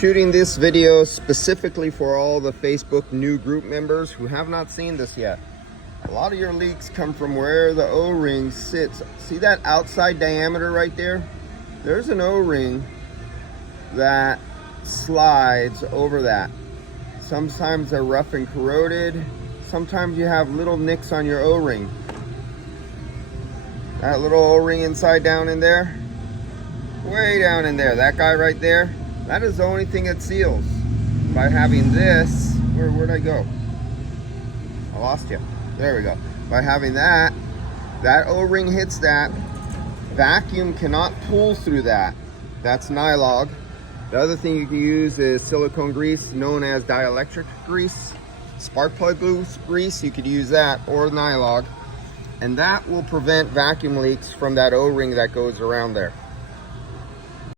shooting this video specifically for all the Facebook new group members who have not seen this yet. A lot of your leaks come from where the O-ring sits. See that outside diameter right there? There's an O-ring that slides over that. Sometimes they're rough and corroded. Sometimes you have little nicks on your O-ring. That little O-ring inside down in there, way down in there, that guy right there, that is the only thing that seals. By having this, where'd I go? I lost you. There we go. By having that O-ring hits that, vacuum cannot pull through that. That's NYLOG. The other thing you can use is silicone grease known as dielectric grease. Spark plug grease, you could use that, or NYLOG. And that will prevent vacuum leaks from that O-ring that goes around there.